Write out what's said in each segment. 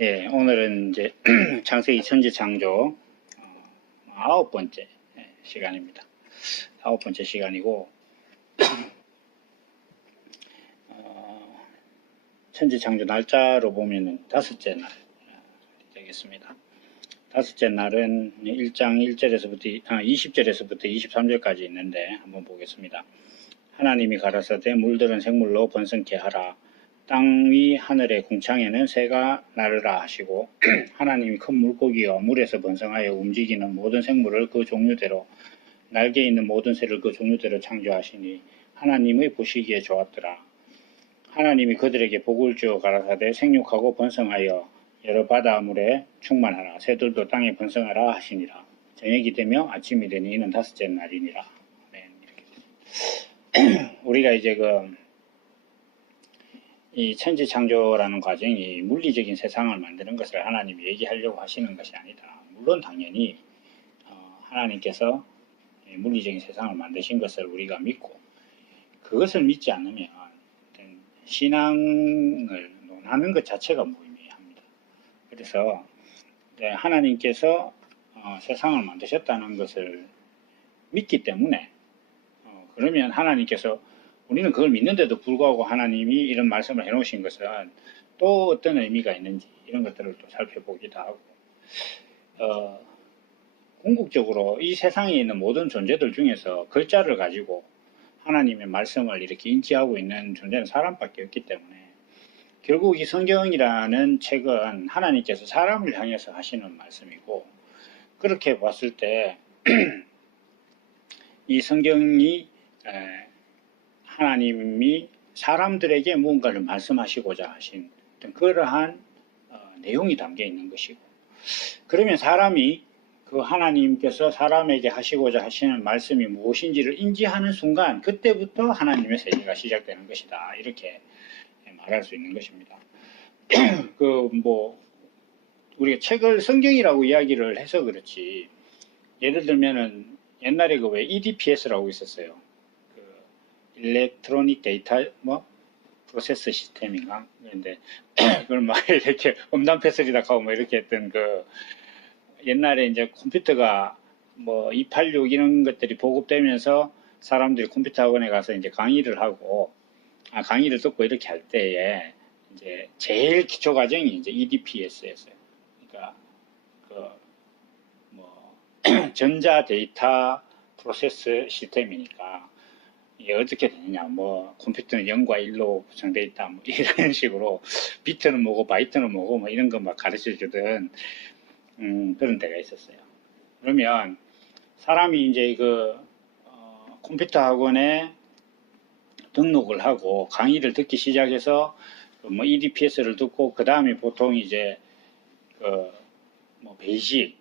예, 오늘은 이제 창세기 천지창조 9번째 시간입니다. 9번째 시간이고 천지창조 날짜로 보면은 5째 날 되겠습니다. 5째 날은 1장 1절에서부터 20절에서부터 23절까지 있는데 한번 보겠습니다. 하나님이 가라사대 물들은 생물로 번성케 하라. 땅 위 하늘의 궁창에는 새가 나르라 하시고 하나님이 큰 물고기와 물에서 번성하여 움직이는 모든 생물을 그 종류대로 날개 있는 모든 새를 그 종류대로 창조하시니 하나님의 보시기에 좋았더라. 하나님이 그들에게 복을 주어 가라사대 생육하고 번성하여 여러 바다물에 충만하라. 새들도 땅에 번성하라 하시니라. 저녁이 되며 아침이 되니 이는 5째 날이니라. 네, 이렇게. 우리가 이제 이 천지창조라는 과정이 물리적인 세상을 만드는 것을 하나님이 얘기하려고 하시는 것이 아니다. 물론 당연히 하나님께서 물리적인 세상을 만드신 것을 우리가 믿고 그것을 믿지 않으면 신앙을 논하는 것 자체가 무의미합니다. 그래서 하나님께서 세상을 만드셨다는 것을 믿기 때문에 그러면 하나님께서 우리는 그걸 믿는데도 불구하고 하나님이 이런 말씀을 해놓으신 것은 또 어떤 의미가 있는지 이런 것들을 또 살펴보기도 하고 궁극적으로 이 세상에 있는 모든 존재들 중에서 글자를 가지고 하나님의 말씀을 이렇게 인지하고 있는 존재는 사람밖에 없기 때문에 결국 이 성경이라는 책은 하나님께서 사람을 향해서 하시는 말씀이고 그렇게 봤을 때 이 성경이 하나님이 사람들에게 무언가를 말씀하시고자 하신 그러한 내용이 담겨 있는 것이고 그러면 사람이 그 하나님께서 사람에게 하시고자 하시는 말씀이 무엇인지를 인지하는 순간 그때부터 하나님의 세계가 시작되는 것이다. 이렇게 말할 수 있는 것입니다. 우리가 책을 성경이라고 이야기를 해서 그렇지 예를 들면은 옛날에 왜 EDPS라고 있었어요. 일렉트로닉 데이터 프로세스 시스템인가. 그런데 그걸 막 이렇게 음담패스리다 하고 이렇게 했던 옛날에 이제 컴퓨터가 286 이런 것들이 보급되면서 사람들이 컴퓨터 학원에 가서 이제 강의를 하고 강의를 듣고 이렇게 할 때에 이제 제일 기초 과정이 이제 EDPS였어요. 그러니까 전자 데이터 프로세스 시스템이니까 이게 어떻게 되느냐, 컴퓨터는 0과 1로 구성되어 있다, 이런 식으로, 비트는 뭐고, 바이트는 뭐고, 이런 거 가르쳐 주던, 그런 데가 있었어요. 그러면, 사람이 이제 컴퓨터 학원에 등록을 하고, 강의를 듣기 시작해서, EDPS를 듣고, 그 다음에 보통 이제, 베이직,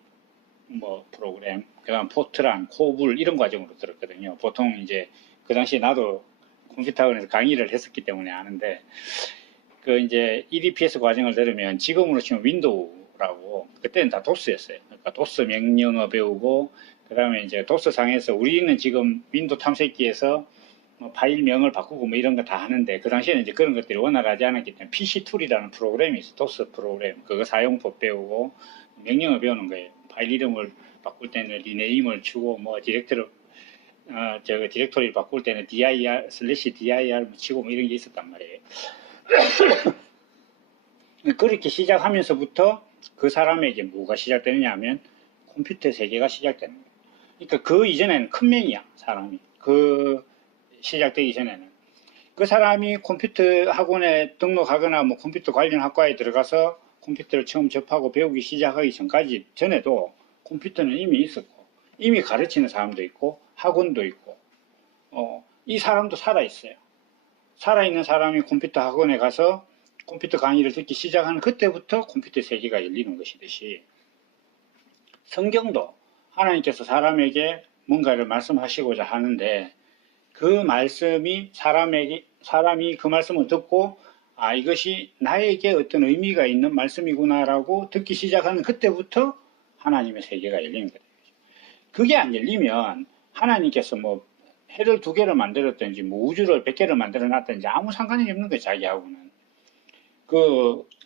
프로그램, 그 다음 포트란, 코불, 이런 과정으로 들었거든요. 보통 이제, 그 당시 나도 컴퓨터 학원에서 강의를 했었기 때문에 아는데, 이제 EDPS 과정을 들으면 지금으로 치면 윈도우라고, 그때는 다 도스였어요. 그러니까 도스 명령어 배우고, 그 다음에 이제 도스 상에서 우리는 지금 윈도우 탐색기에서 파일명을 바꾸고 이런 거 다 하는데, 그 당시에는 이제 그런 것들이 원활하지 않았기 때문에 PC2이라는 프로그램이 있어요. 도스 프로그램. 그거 사용법 배우고, 명령어 배우는 거예요. 파일 이름을 바꿀 때는 리네임을 주고, 디렉토리를 바꿀 때는 dir, dir 치고 이런 게 있었단 말이에요. 그렇게 시작하면서부터 그 사람에게 뭐가 시작되느냐 하면 컴퓨터 세계가 시작되는 거예요. 그러니까 그 이전에는 큰 명이야, 사람이. 시작되기 전에는. 그 사람이 컴퓨터 학원에 등록하거나 컴퓨터 관련 학과에 들어가서 컴퓨터를 처음 접하고 배우기 시작하기 전에도 컴퓨터는 이미 있었고, 이미 가르치는 사람도 있고, 학원도 있고, 이 사람도 살아있어요. 살아있는 사람이 컴퓨터 학원에 가서 컴퓨터 강의를 듣기 시작하는 그때부터 컴퓨터 세계가 열리는 것이듯이 성경도 하나님께서 사람에게 뭔가를 말씀하시고자 하는데 그 말씀이 사람이 그 말씀을 듣고 이것이 나에게 어떤 의미가 있는 말씀이구나라고 듣기 시작하는 그때부터 하나님의 세계가 열리는 거예요. 그게 안 열리면 하나님께서 해를 2개를 만들었든지 우주를 100개를 만들어 놨든지 아무 상관이 없는 거예요. 자기하고는.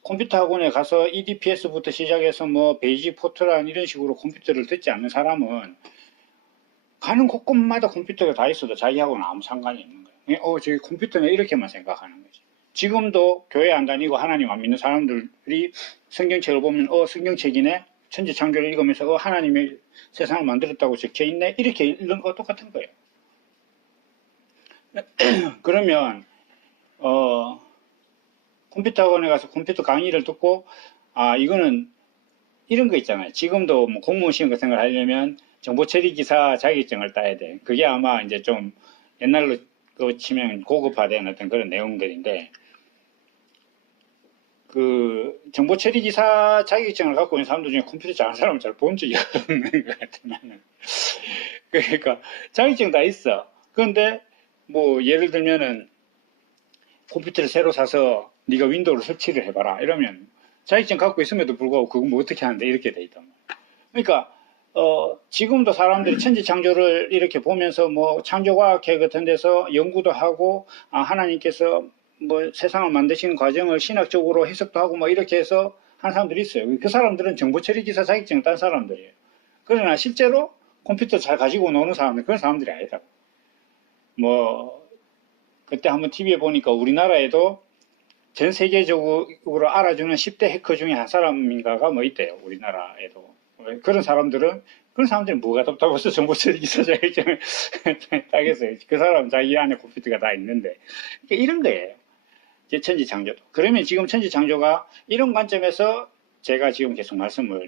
컴퓨터 학원에 가서 EDPS부터 시작해서 뭐 베이직 포트란 이런 식으로 컴퓨터를 듣지 않는 사람은 가는 곳곳마다 컴퓨터가 다 있어도 자기하고는 아무 상관이 없는 거예요. 저기 컴퓨터네 이렇게만 생각하는 거지. 지금도 교회 안 다니고 하나님 안 믿는 사람들이 성경책을 보면 성경책이네 천지창조를 읽으면서 하나님이 세상을 만들었다고 적혀있네 이렇게 읽는 거 똑같은 거예요. 그러면 컴퓨터 학원에 가서 컴퓨터 강의를 듣고 이거는 이런 거 있잖아요. 지금도 뭐 공무원 시험 같은 걸 하려면 정보처리 기사 자격증을 따야 돼. 그게 아마 이제 좀 옛날로 치면 고급화된 어떤 그런 내용들인데, 그 정보처리 기사 자격증을 갖고 있는 사람들 중에 컴퓨터 잘하는 사람은 잘 본 적이 없는 것 같아 나는. 그러니까 자격증 다 있어. 그런데 뭐 예를 들면은 컴퓨터를 새로 사서 네가 윈도우를 설치를 해봐라 이러면 자격증 갖고 있음에도 불구하고 그거 뭐 어떻게 하는데 이렇게 돼 있단 말이야. 그러니까 지금도 사람들이 천지창조를 이렇게 보면서 뭐 창조과학회 같은 데서 연구도 하고 하나님께서 뭐 세상을 만드시는 과정을 신학적으로 해석도 하고 뭐 이렇게 해서 하는 사람들이 있어요. 그 사람들은 정보처리 기사 자격증을 딴 사람들이에요. 그러나 실제로 컴퓨터 잘 가지고 노는 사람들 그런 사람들이 아니라고. 뭐 그때 한번 TV에 보니까 우리나라에도 전 세계적으로 알아주는 10대 해커 중에 한 사람인가가 뭐 있대요. 우리나라에도. 그런 사람들이 뭐가 답답해서 정보처리 기사 자격증을 따겠어요. 그 사람은 자기 안에 컴퓨터가 다 있는데. 이런 거예요. 천지창조도. 그러면 지금 천지창조가 이런 관점에서 제가 지금 계속 말씀을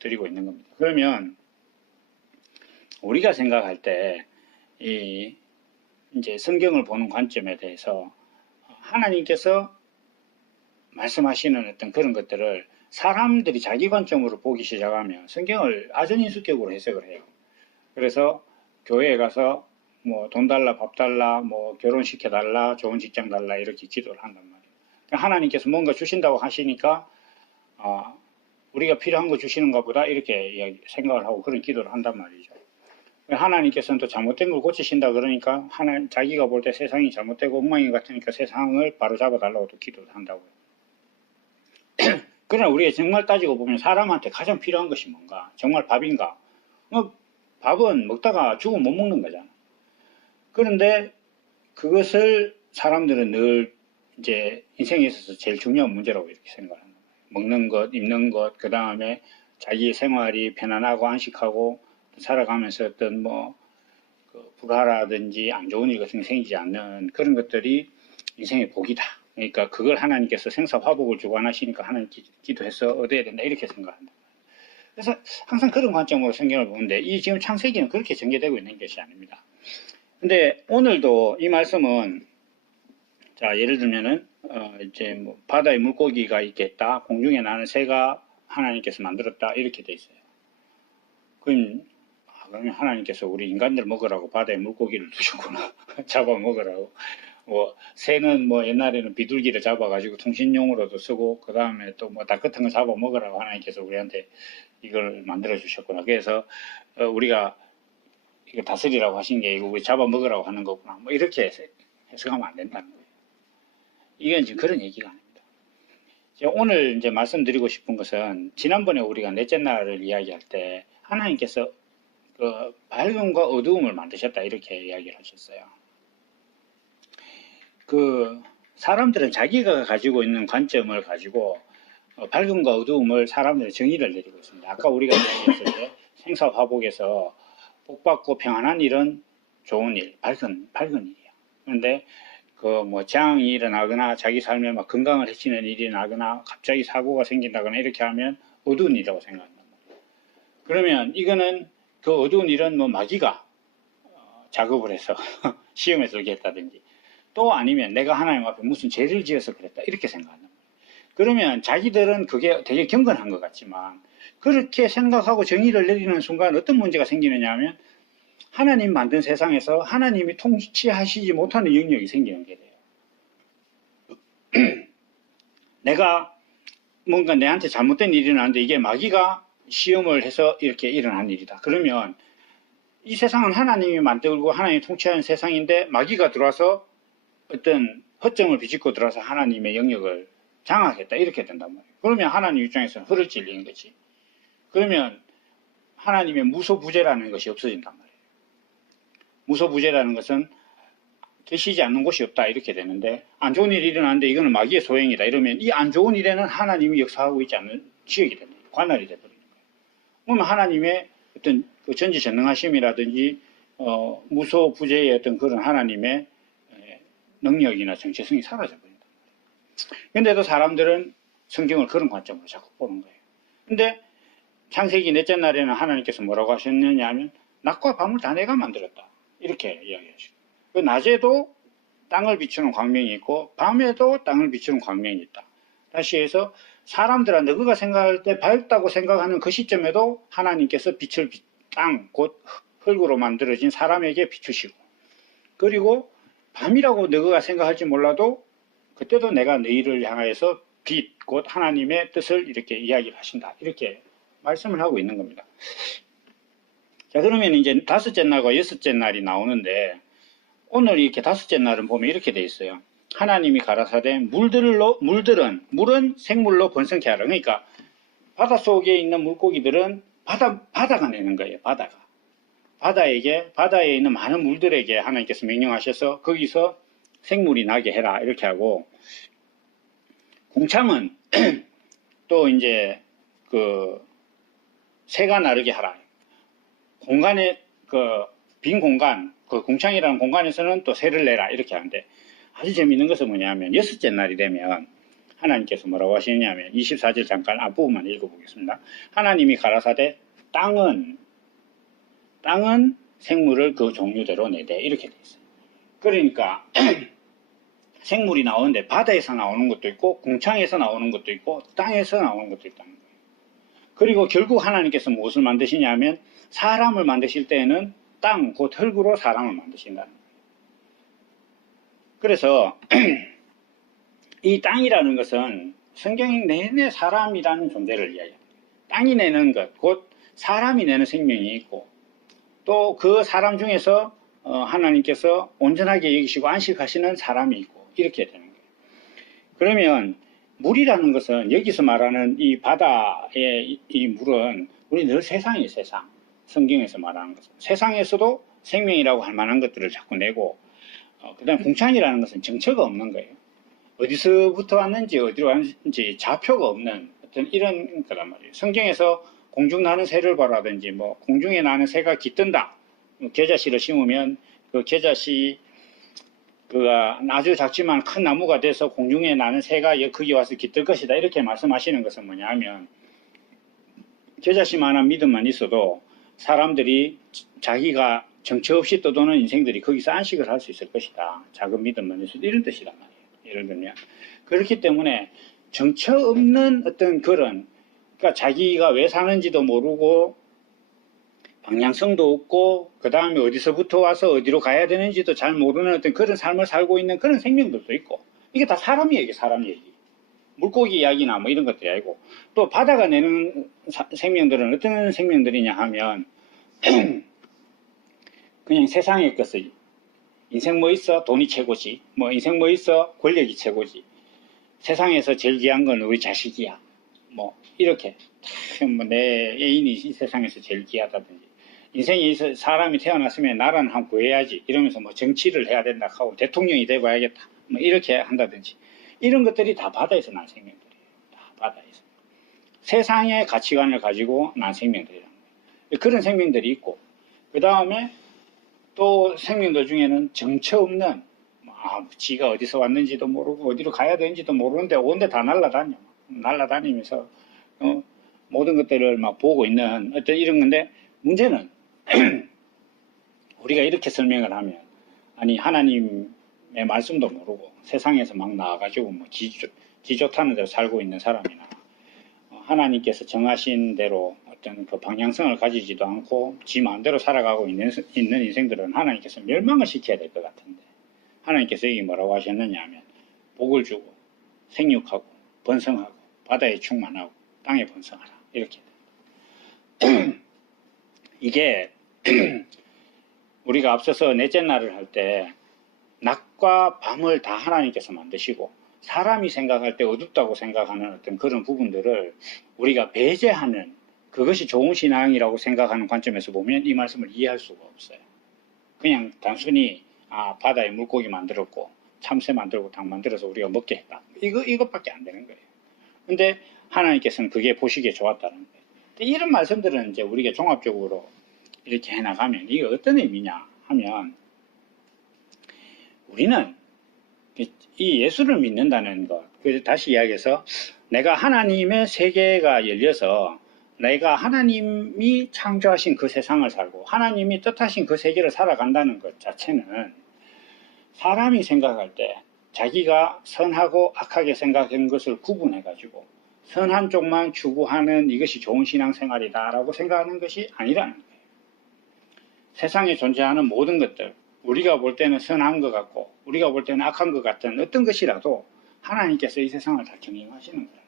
드리고 있는 겁니다. 그러면 우리가 생각할 때 이제 성경을 보는 관점에 대해서 하나님께서 말씀하시는 어떤 그런 것들을 사람들이 자기 관점으로 보기 시작하면 성경을 아전인수격으로 해석을 해요. 그래서 교회에 가서 뭐 돈 달라, 밥 달라, 뭐 결혼시켜 달라, 좋은 직장 달라 이렇게 기도를 한단 말이에요. 하나님께서 뭔가 주신다고 하시니까 우리가 필요한 거 주시는가 보다 이렇게 생각을 하고 그런 기도를 한단 말이죠. 하나님께서는 또 잘못된 걸 고치신다 그러니까 자기가 볼 때 세상이 잘못되고 엉망이 같으니까 세상을 바로 잡아달라고 또 기도를 한다고요. 그러나 우리가 정말 따지고 보면 사람한테 가장 필요한 것이 뭔가? 정말 밥인가? 밥은 먹다가 죽으면 못 먹는 거잖아. 그런데 그것을 사람들은 늘 이제 인생에 있어서 제일 중요한 문제라고 이렇게 생각하는 거예요. 먹는 것, 입는 것, 그 다음에 자기의 생활이 편안하고 안식하고 살아가면서 어떤 불화라든지 안 좋은 일 같은 게 생기지 않는 그런 것들이 인생의 복이다. 그러니까 그걸 하나님께서 생사화복을 주관하시니까 하나님 기도해서 얻어야 된다 이렇게 생각한다. 그래서 항상 그런 관점으로 성경을 보는데 이 지금 창세기는 그렇게 전개되고 있는 것이 아닙니다. 근데 오늘도 이 말씀은 자 예를 들면은 이제 뭐 바다에 물고기가 있겠다, 공중에 나는 새가 하나님께서 만들었다 이렇게 돼 있어요. 그러면 하나님께서 우리 인간들 먹으라고 바다에 물고기를 두셨구나. 잡아 먹으라고. 새는 옛날에는 비둘기를 잡아가지고 통신용으로도 쓰고, 그 다음에 또 닭 같은 거 잡아 먹으라고 하나님께서 우리한테 이걸 만들어 주셨구나. 그래서, 우리가 이거 다스리라고 하신 게 이거 우리 잡아 먹으라고 하는 거구나. 이렇게 해석하면 안 된다는 거예요. 이건 지금 그런 얘기가 아닙니다. 오늘 이제 말씀드리고 싶은 것은, 지난번에 우리가 넷째 날을 이야기할 때, 하나님께서 밝음과 어두움을 만드셨다 이렇게 이야기를 하셨어요. 사람들은 자기가 가지고 있는 관점을 가지고 밝음과 어두움을 사람들의 정의를 내리고 있습니다. 아까 우리가 이야기했을 때 생사화복에서 복받고 평안한 일은 좋은 일, 밝은 일이야. 그런데 재앙이 일어나거나 자기 삶에 건강을 해치는 일이 나거나 갑자기 사고가 생긴다거나 이렇게 하면 어두운 일이라고 생각한단 말이에요. 그러면 이거는 그 어두운 일은 마귀가 작업을 해서 시험에 들게 했다든지 또 아니면 내가 하나님 앞에 무슨 죄를 지어서 그랬다 이렇게 생각한단 말이에요. 그러면 자기들은 그게 되게 경건한 것 같지만 그렇게 생각하고 정의를 내리는 순간 어떤 문제가 생기느냐 하면 하나님 만든 세상에서 하나님이 통치하시지 못하는 영역이 생기는 게 돼요. 내가 뭔가 내한테 잘못된 일이 일어나는데 이게 마귀가 시험을 해서 이렇게 일어난 일이다. 그러면 이 세상은 하나님이 만들고 하나님이 통치하는 세상인데 마귀가 들어와서 어떤 허점을 비집고 들어와서 하나님의 영역을 장악했다 이렇게 된단 말이에요. 그러면 하나님 입장에서는 허를 찔리는 거지. 그러면 하나님의 무소부재라는 것이 없어진단 말이에요. 무소부재라는 것은 계시지 않는 곳이 없다 이렇게 되는데, 안 좋은 일이 일어나는데 이거는 마귀의 소행이다 이러면 이 안 좋은 일에는 하나님이 역사하고 있지 않는 지역이 됩니다. 관할이 돼버리는 거예요. 그러면 하나님의 어떤 그 전지전능하심이라든지 무소부재의 어떤 그런 하나님의 능력이나 정체성이 사라져버린다. 근데도 사람들은 성경을 그런 관점으로 자꾸 보는 거예요. 근데 창세기 넷째 날에는 하나님께서 뭐라고 하셨느냐 하면 낮과 밤을 다 내가 만들었다 이렇게 이야기하시고, 그 낮에도 땅을 비추는 광명이 있고 밤에도 땅을 비추는 광명이 있다. 다시 해서 사람들한테 그가 생각할 때 밝다고 생각하는 그 시점에도 하나님께서 빛을 땅, 곧 흙으로 만들어진 사람에게 비추시고, 그리고 밤이라고 너가 생각할지 몰라도 그때도 내가 너희를 향하여서 빛, 곧 하나님의 뜻을 이렇게 이야기를 하신다 이렇게 말씀을 하고 있는 겁니다. 자, 그러면 이제 다섯째 날과 여섯째 날이 나오는데, 오늘 이렇게 다섯째 날은 보면 이렇게 돼 있어요. 하나님이 가라사대 물은 생물로 번성케 하라. 그러니까 바닷속에 있는 물고기들은 바다가 내는 거예요. 바다에 있는 많은 물들에게 하나님께서 명령하셔서 거기서 생물이 나게 해라 이렇게 하고, 공창은 또 이제 그 새가 나르게 하라. 공간에 빈 공간, 그 공창이라는 공간에서는 또 새를 내라 이렇게 하는데, 아주 재미있는 것은 뭐냐면 여섯째 날이 되면 하나님께서 뭐라고 하시느냐면 24절 잠깐 앞부분만 읽어보겠습니다. 하나님이 가라사대 땅은 생물을 그 종류대로 내되 이렇게 돼 있어요. 그러니까 생물이 나오는데 바다에서 나오는 것도 있고 공창에서 나오는 것도 있고 땅에서 나오는 것도 있다는 거예요. 그리고 결국 하나님께서 무엇을 만드시냐면 사람을 만드실 때에는 땅, 곧 흙으로 사람을 만드신다는 거예요. 그래서 이 땅이라는 것은 성경 내내 사람이라는 존재를 이야기합니다. 땅이 내는 것, 곧 사람이 내는 생명이 있고, 또 그 사람 중에서 하나님께서 온전하게 여기시고 안식하시는 사람이 있고 이렇게 되는 거예요. 그러면 물이라는 것은 여기서 말하는 이 바다의 이 물은 우리 늘 세상이에요. 세상. 성경에서 말하는 것은 세상에서도 생명이라고 할 만한 것들을 자꾸 내고, 그 다음에 공창이라는 것은 정처가 없는 거예요. 어디서부터 왔는지 어디로 왔는지 좌표가 없는 어떤 이런 거란 말이에요. 성경에서 공중 나는 새를 봐라든지 뭐 공중에 나는 새가 깃든다, 겨자씨를 심으면 그 겨자씨 그가 아주 작지만 큰 나무가 돼서 공중에 나는 새가 거기 와서 깃들 것이다 이렇게 말씀하시는 것은 뭐냐 하면, 겨자씨만한 믿음만 있어도 사람들이 자기가 정처 없이 떠도는 인생들이 거기서 안식을 할 수 있을 것이다. 작은 믿음만 있어도 이런 뜻이란 말이에요. 예를 들면 그렇기 때문에 정처 없는 어떤 그런, 그러니까 자기가 왜 사는지도 모르고 방향성도 없고 그 다음에 어디서부터 와서 어디로 가야 되는지도 잘 모르는 어떤 그런 삶을 살고 있는 그런 생명들도 있고, 이게 다 사람 얘기, 사람 얘기. 물고기 이야기나 뭐 이런 것들이 아니고, 또 바다가 내는 생명들은 어떤 생명들이냐 하면 그냥 세상의 것을, 인생 뭐 있어? 돈이 최고지. 뭐 인생 뭐 있어? 권력이 최고지. 세상에서 제일 귀한 건 우리 자식이야. 뭐 이렇게 뭐 내 애인이 이 세상에서 제일 귀하다든지, 인생에 사람이 태어났으면 나라는 한번 구해야지 이러면서 뭐 정치를 해야 된다 하고 대통령이 돼봐야겠다 뭐 이렇게 한다든지, 이런 것들이 다 바다에서 난 생명들이에요. 다 바다에서 세상의 가치관을 가지고 난 생명들이라는 거예요. 그런 생명들이 있고, 그 다음에 또 생명들 중에는 정처 없는, 지가 어디서 왔는지도 모르고 어디로 가야 되는지도 모르는데 온데 다 날아다니면서 모든 것들을 막 보고 있는 어떤 이런 건데, 문제는 우리가 이렇게 설명을 하면, 아니 하나님의 말씀도 모르고 세상에서 막 나와가지고 뭐 지 좋다는 대로 살고 있는 사람이나 하나님께서 정하신 대로 어떤 그 방향성을 가지지도 않고 지 마음대로 살아가고 있는 인생들은 하나님께서 멸망을 시켜야 될 것 같은데, 하나님께서 여기 뭐라고 하셨느냐 하면 복을 주고 생육하고 번성하고 바다에 충만하고 땅에 번성하라 이렇게 이게 우리가 앞서서 넷째 날을 할 때 낮과 밤을 다 하나님께서 만드시고 사람이 생각할 때 어둡다고 생각하는 어떤 그런 부분들을 우리가 배제하는, 그것이 좋은 신앙이라고 생각하는 관점에서 보면 이 말씀을 이해할 수가 없어요. 그냥 단순히 바다에 물고기 만들었고 참새 만들고 닭 만들어서 우리가 먹게 했다, 이것밖에 안 되는 거예요. 근데 하나님께서는 그게 보시기에 좋았다는 거예요. 이런 말씀들은 이제 우리가 종합적으로 이렇게 해나가면 이게 어떤 의미냐 하면, 우리는 이 예수를 믿는다는 것, 다시 이야기해서 내가 하나님의 세계가 열려서 내가 하나님이 창조하신 그 세상을 살고 하나님이 뜻하신 그 세계를 살아간다는 것 자체는, 사람이 생각할 때 자기가 선하고 악하게 생각한 것을 구분해 가지고 선한 쪽만 추구하는 이것이 좋은 신앙생활이다 라고 생각하는 것이 아니라는 거예요. 세상에 존재하는 모든 것들, 우리가 볼 때는 선한 것 같고 우리가 볼 때는 악한 것 같은 어떤 것이라도 하나님께서 이 세상을 다 경영하시는 거예요.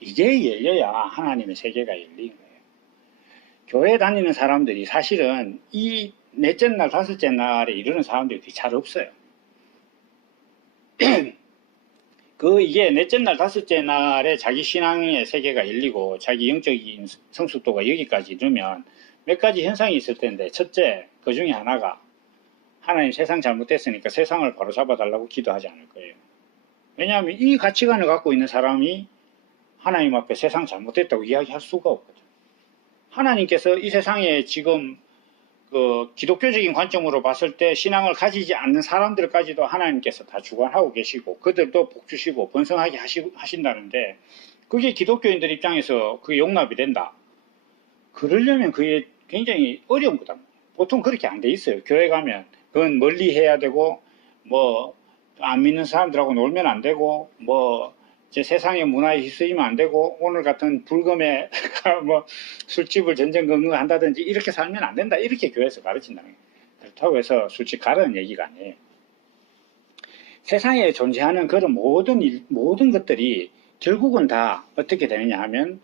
이게 열려야 하나님의 세계가 열리는 거예요. 교회 다니는 사람들이 사실은 이 넷째 날, 다섯째 날에 이르는 사람들이 잘 없어요. 이게 넷째 날, 다섯째 날에 자기 신앙의 세계가 열리고 자기 영적인 성숙도가 여기까지 이르면 몇 가지 현상이 있을 텐데, 첫째, 그 중에 하나가 하나님 세상 잘못됐으니까 세상을 바로 잡아달라고 기도하지 않을 거예요. 왜냐하면 이 가치관을 갖고 있는 사람이 하나님 앞에 세상 잘못됐다고 이야기할 수가 없거든요. 하나님께서 이 세상에 지금 기독교적인 관점으로 봤을 때 신앙을 가지지 않는 사람들까지도 하나님께서 다 주관하고 계시고 그들도 복 주시고 번성하게 하신다는데, 그게 기독교인들 입장에서 그게 용납이 된다, 그러려면 그게 굉장히 어려운 거다. 보통 그렇게 안 돼 있어요. 교회 가면 그건 멀리 해야 되고, 안 믿는 사람들하고 놀면 안 되고, 제 세상의 문화에 휩쓸리면 안 되고, 오늘 같은 불금에 술집을 전전긍긍 한다든지 이렇게 살면 안 된다, 이렇게 교회에서 가르친다는 거예요. 그렇다고 해서 술집 가라는 얘기가 아니에요. 세상에 존재하는 그런 모든 것들이 결국은 다 어떻게 되느냐 하면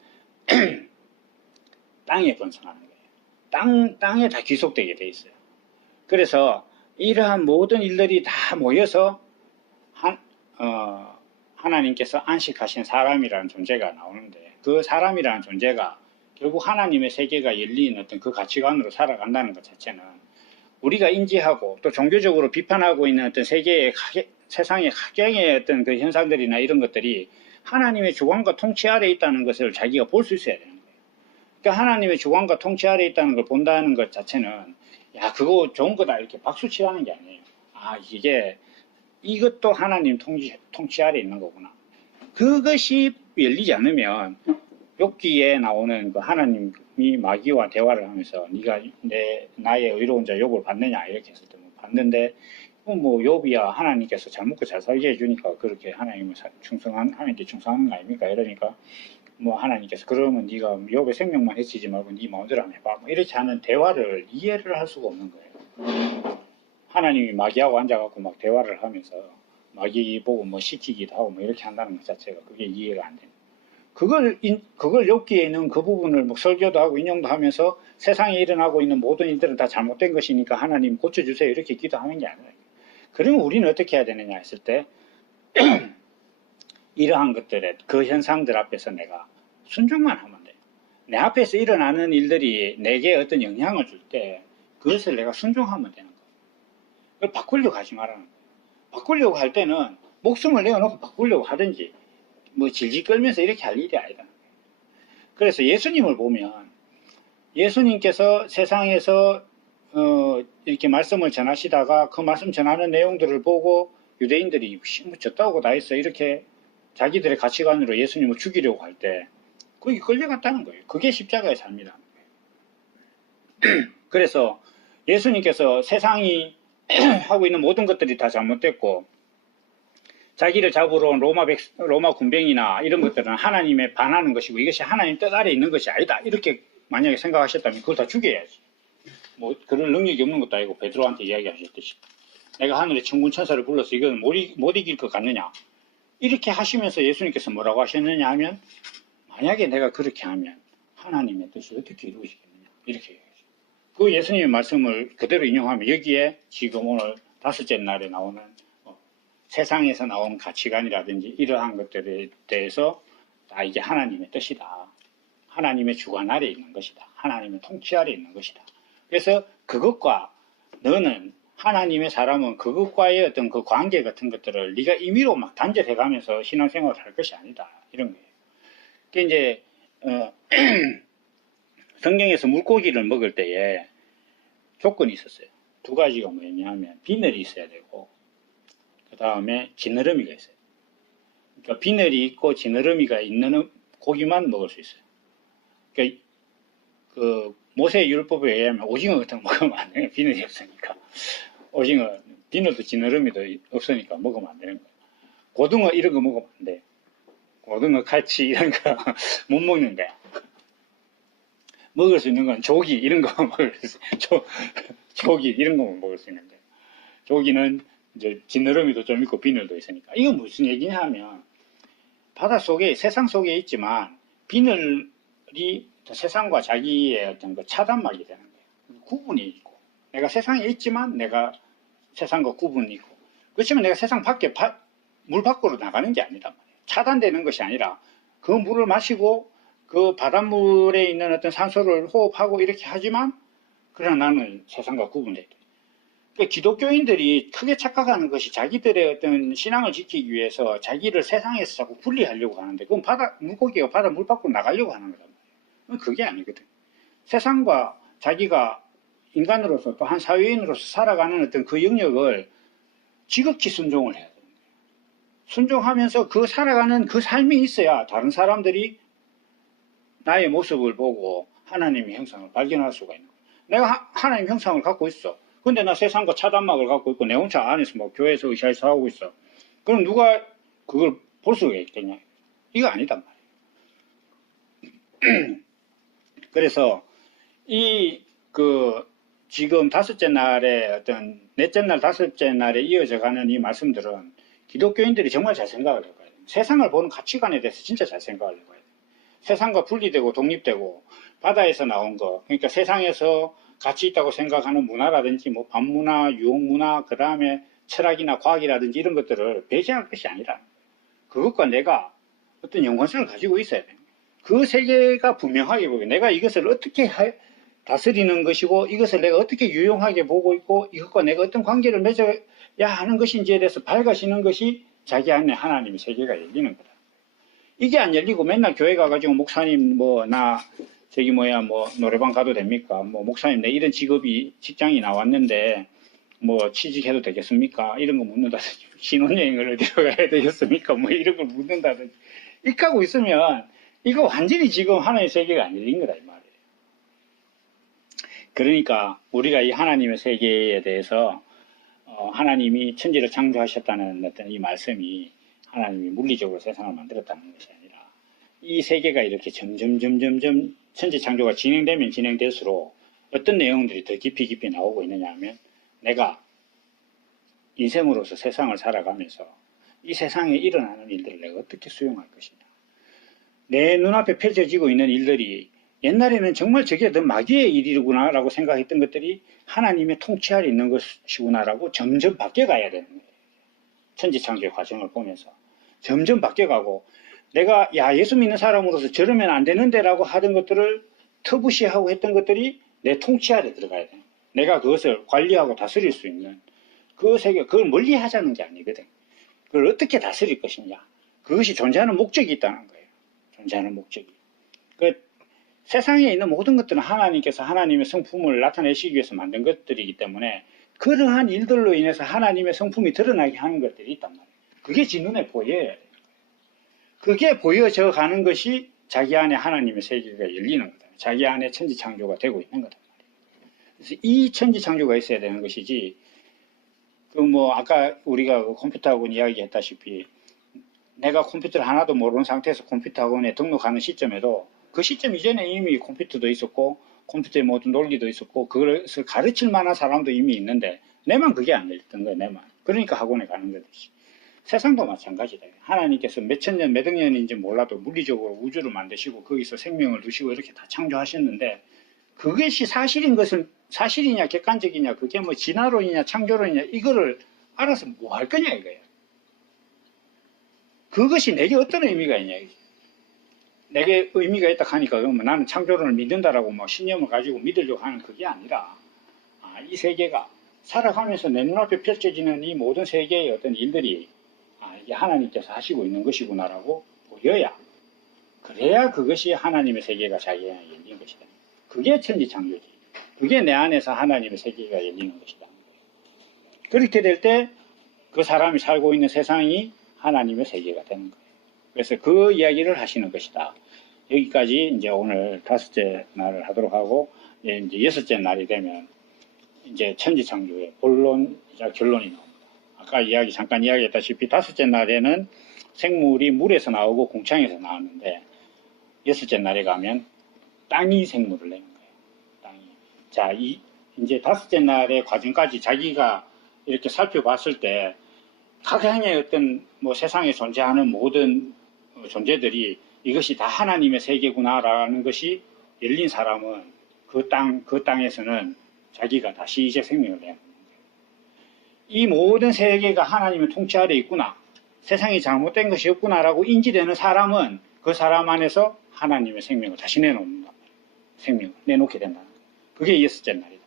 땅에 번성하는 거예요. 땅에 다 귀속되게 돼 있어요. 그래서 이러한 모든 일들이 다 모여서 하나님께서 안식하신 사람이라는 존재가 나오는데, 그 사람이라는 존재가 결국 하나님의 세계가 열린 어떤 그 가치관으로 살아간다는 것 자체는, 우리가 인지하고 또 종교적으로 비판하고 있는 어떤 세상의 각경의 어떤 그 현상들이나 이런 것들이 하나님의 주관과 통치 아래에 있다는 것을 자기가 볼 수 있어야 되는 거예요. 그러니까 하나님의 주관과 통치 아래에 있다는 걸 본다는 것 자체는, 야, 그거 좋은 거다 이렇게 박수 치라는 게 아니에요. 이것도 하나님 통치 아래에 있는 거구나. 그것이 열리지 않으면 욥기에 나오는 그 하나님이 마귀와 대화를 하면서 네가 나의 의로운 자 욥을 봤느냐 이렇게 했을 때 봤는데, 욥이야 하나님께서 잘 먹고 잘 살게 해주니까 그렇게 하나님께 충성하는 거 아닙니까? 이러니까 하나님께서 그러면 네가 욥의 생명만 해치지 말고 네 마음대로 한번 해봐, 이렇게 하는 대화를 이해를 할 수가 없는 거예요. 하나님이 마귀하고 앉아갖고 막 대화를 하면서 마귀 보고 시키기도 하고 이렇게 한다는 것 자체가 그게 이해가 안 돼요. 그걸 욥기에 있는 그 부분을 설교도 하고 인용도 하면서 세상에 일어나고 있는 모든 일들은 다 잘못된 것이니까 하나님 고쳐주세요 이렇게 기도하는 게 아니라, 그러면 우리는 어떻게 해야 되느냐 했을 때 이러한 것들의 그 현상들 앞에서 내가 순종만 하면 돼요. 내 앞에서 일어나는 일들이 내게 어떤 영향을 줄 때 그것을 내가 순종하면 되는 거예요. 그걸 바꾸려고 하지 말라는 거예요. 바꾸려고 할 때는 목숨을 내어놓고 바꾸려고 하든지 질질 끌면서 이렇게 할 일이 아니다. 그래서 예수님을 보면 예수님께서 세상에서 이렇게 말씀을 전하시다가 그 말씀 전하는 내용들을 보고 유대인들이 저따오고 다 있어 이렇게 자기들의 가치관으로 예수님을 죽이려고 할 때 거기 끌려갔다는 거예요. 그게 십자가의 삶이라는 거예요. 그래서 예수님께서 세상이 하고 있는 모든 것들이 다 잘못됐고 자기를 잡으러 온 로마 군병이나 이런 것들은 하나님에 반하는 것이고 이것이 하나님 뜻 아래에 있는 것이 아니다 이렇게 만약에 생각하셨다면 그걸 다 죽여야지. 그런 능력이 없는 것도 아니고 베드로한테 이야기하셨듯이 내가 하늘의 천군 천사를 불러서 이건 못 이길 것 같느냐 이렇게 하시면서 예수님께서 뭐라고 하셨느냐 하면, 만약에 내가 그렇게 하면 하나님의 뜻이 어떻게 이루어지겠느냐 이렇게 얘기하죠. 그 예수님의 말씀을 그대로 인용하면 여기에 지금 오늘 다섯째 날에 나오는 세상에서 나온 가치관이라든지 이러한 것들에 대해서 다 이게 하나님의 뜻이다. 하나님의 주관 아래 있는 것이다. 하나님의 통치 아래 있는 것이다. 그래서 그것과 너는 하나님의 사람은 그것과의 어떤 그 관계 같은 것들을 네가 임의로 막 단절해가면서 신앙생활을 할 것이 아니다. 이런 거예요. 그 이제 성경에서 물고기를 먹을 때에 조건이 있었어요. 두 가지가 뭐냐면 비늘이 있어야 되고 그 다음에 지느러미가 있어요. 그러니까 비늘이 있고 지느러미가 있는 고기만 먹을 수 있어요. 그러니까 그 모세 율법에 의하면 오징어 같은 거 먹으면 안 돼요. 비늘이 없으니까. 오징어 비늘도 지느러미도 없으니까 먹으면 안 되는 거예요. 고등어 이런 거 먹으면 안 돼. 고등어 칼치 이런 거 못 먹는데 먹을 수 있는 건 조기 이런 거 먹을 수 조기 이런 거만 먹을 수 있는데 조기는 이제 지느러미도 좀 있고 비늘도 있으니까 이건 무슨 얘기냐 하면 바닷속에 세상 속에 있지만 비늘이 세상과 자기의 어떤 그 차단막이 되는 거예요. 구분이 있고 내가 세상에 있지만 내가 세상과 구분이 있고 그렇지만 내가 세상 밖에 물 밖으로 나가는 게 아니다 말이에요. 차단되는 것이 아니라 그 물을 마시고 그 바닷물에 있는 어떤 산소를 호흡하고 이렇게 하지만 그러나 나는 세상과 구분돼야 돼. 그러니까 기독교인들이 크게 착각하는 것이 자기들의 어떤 신앙을 지키기 위해서 자기를 세상에서 자꾸 분리하려고 하는데 그건 물고기가 바다 물 밖으로 나가려고 하는 거단 말이에요. 그게 아니거든. 세상과 자기가 인간으로서 또 한 사회인으로서 살아가는 어떤 그 영역을 지극히 순종을 해야 되는 거예요. 순종하면서 그 살아가는 그 삶이 있어야 다른 사람들이 나의 모습을 보고 하나님의 형상을 발견할 수가 있는 거예요. 내가 하나님 형상을 갖고 있어. 근데 나 세상과 차단막을 갖고 있고 내 혼자 안에서 뭐 교회에서 의사에서 하고 있어. 그럼 누가 그걸 볼 수가 있겠냐? 이거 아니단 말이에요. 그래서 지금 다섯째 날에 어떤 넷째 날 다섯째 날에 이어져 가는 이 말씀들은 기독교인들이 정말 잘 생각을 해봐야 돼요. 세상을 보는 가치관에 대해서 진짜 잘 생각을 해봐야 돼요. 세상과 분리되고 독립되고 바다에서 나온 거 그러니까 세상에서 가치 있다고 생각하는 문화라든지 뭐 반문화, 유혹문화 그 다음에 철학이나 과학이라든지 이런 것들을 배제할 것이 아니라 그것과 내가 어떤 연관성을 가지고 있어야 돼요. 그 세계가 분명하게 보고 내가 이것을 어떻게 다스리는 것이고 이것을 내가 어떻게 유용하게 보고 있고 이것과 내가 어떤 관계를 맺어야 하는 것인지에 대해서 밝아지는 것이 자기 안에 하나님의 세계가 열리는 거다. 이게 안 열리고 맨날 교회 가가지고 목사님 노래방 가도 됩니까? 목사님 내 이런 직장이 나왔는데 취직해도 되겠습니까? 이런 거 묻는다든지 신혼여행을 어디로 가야 되겠습니까? 이런 걸 묻는다든지 이렇게 하고 있으면 이거 완전히 지금 하나님의 세계가 안 열린 거다 이 말이에요. 그러니까 우리가 이 하나님의 세계에 대해서 하나님이 천지를 창조하셨다는 어떤 이 말씀이 하나님이 물리적으로 세상을 만들었다는 것이 아니라 이 세계가 이렇게 점점 천지 창조가 진행되면 진행될수록 어떤 내용들이 더 깊이 나오고 있느냐 하면 내가 인생으로서 세상을 살아가면서 이 세상에 일어나는 일들을 내가 어떻게 수용할 것이냐. 내 눈앞에 펼쳐지고 있는 일들이 옛날에는 정말 저게 더 마귀의 일이구나 라고 생각했던 것들이 하나님의 통치 아래 있는 것이구나 라고 점점 바뀌어가야 되는 거예요. 천지창조의 과정을 보면서 점점 바뀌어가고 내가 예수 믿는 사람으로서 저러면 안 되는데 라고 하던 것들을 터부시하고 했던 것들이 내 통치 아래 들어가야 돼요. 내가 그것을 관리하고 다스릴 수 있는 그 세계, 그걸 멀리 하자는 게 아니거든. 그걸 어떻게 다스릴 것이냐. 그것이 존재하는 목적이 있다는 거예요. 존재하는 목적이. 세상에 있는 모든 것들은 하나님께서 하나님의 성품을 나타내시기 위해서 만든 것들이기 때문에 그러한 일들로 인해서 하나님의 성품이 드러나게 하는 것들이 있단 말이에요. 그게 지 눈에 보여야 돼요. 그게 보여져 가는 것이 자기 안에 하나님의 세계가 열리는 거다. 자기 안에 천지창조가 되고 있는 거다. 그래서 이 천지창조가 있어야 되는 것이지 아까 우리가 컴퓨터 학원 이야기했다시피 내가 컴퓨터를 하나도 모르는 상태에서 컴퓨터 학원에 등록하는 시점에도 그 시점 이전에 이미 컴퓨터도 있었고 컴퓨터의 모든 논리도 있었고 그것을 가르칠 만한 사람도 이미 있는데 내만 그게 안 됐던 거예요. 내만. 그러니까 학원에 가는 거듯이. 세상도 마찬가지다. 하나님께서 몇천 년, 몇억 년인지 몰라도 물리적으로 우주를 만드시고 거기서 생명을 두시고 이렇게 다 창조하셨는데 그것이 사실인 것은 사실이냐 객관적이냐 그게 진화론이냐 창조론이냐 이거를 알아서 뭐 할 거냐 이거예요. 그것이 내게 어떤 의미가 있냐. 내게 의미가 있다 하니까 그러면 나는 창조론을 믿는다라고 뭐 신념을 가지고 믿으려고 하는 그게 아니라 이 세계가 살아가면서 내 눈앞에 펼쳐지는 이 모든 세계의 어떤 일들이 이게 하나님께서 하시고 있는 것이구나라고 보여야 그래야 그것이 하나님의 세계가 자기에게 열린 것이다. 그게 천지창조지. 그게 내 안에서 하나님의 세계가 열리는 것이다. 그렇게 될 때 그 사람이 살고 있는 세상이 하나님의 세계가 되는 거예요. 그래서 그 이야기를 하시는 것이다. 여기까지 이제 오늘 5째 날을 하도록 하고, 이제 6째 날이 되면 이제 천지창조의 본론이자 결론이 나옵니다. 아까 잠깐 이야기했다시피 5째 날에는 생물이 물에서 나오고 공창에서 나왔는데, 6째 날에 가면 땅이 생물을 내는 거예요. 땅이. 자, 이제 5째 날의 과정까지 자기가 이렇게 살펴봤을 때 각양의 어떤 뭐 세상에 존재하는 모든 존재들이 이것이 다 하나님의 세계구나라는 것이 열린 사람은 그 땅에서는 자기가 다시 이제 생명을 내는 거예요. 이 모든 세계가 하나님의 통치 아래 있구나. 세상이 잘못된 것이 없구나라고 인지되는 사람은 그 사람 안에서 하나님의 생명을 다시 내놓는다. 생명을 내놓게 된다. 그게 6째 날이다.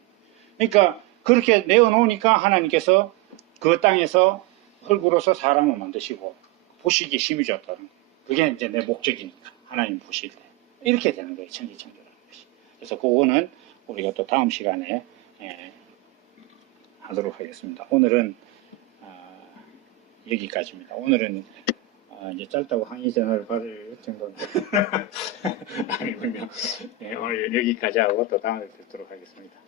그러니까 그렇게 내어놓으니까 하나님께서 그 땅에서 흙으로서 사람을 만드시고 보시기 힘이 줬다는 거예요. 그게 이제 내 목적이니까 하나님 보실 때 이렇게 되는 거예요. 천지창조라는 것이. 그래서 그거는 우리가 또 다음 시간에 하도록 하겠습니다. 오늘은 여기까지입니다. 오늘은 이제 짧다고 항의 전화를 받을 정도인데 아니군요. 오늘 여기까지 하고 또 다음에 뵙도록 하겠습니다.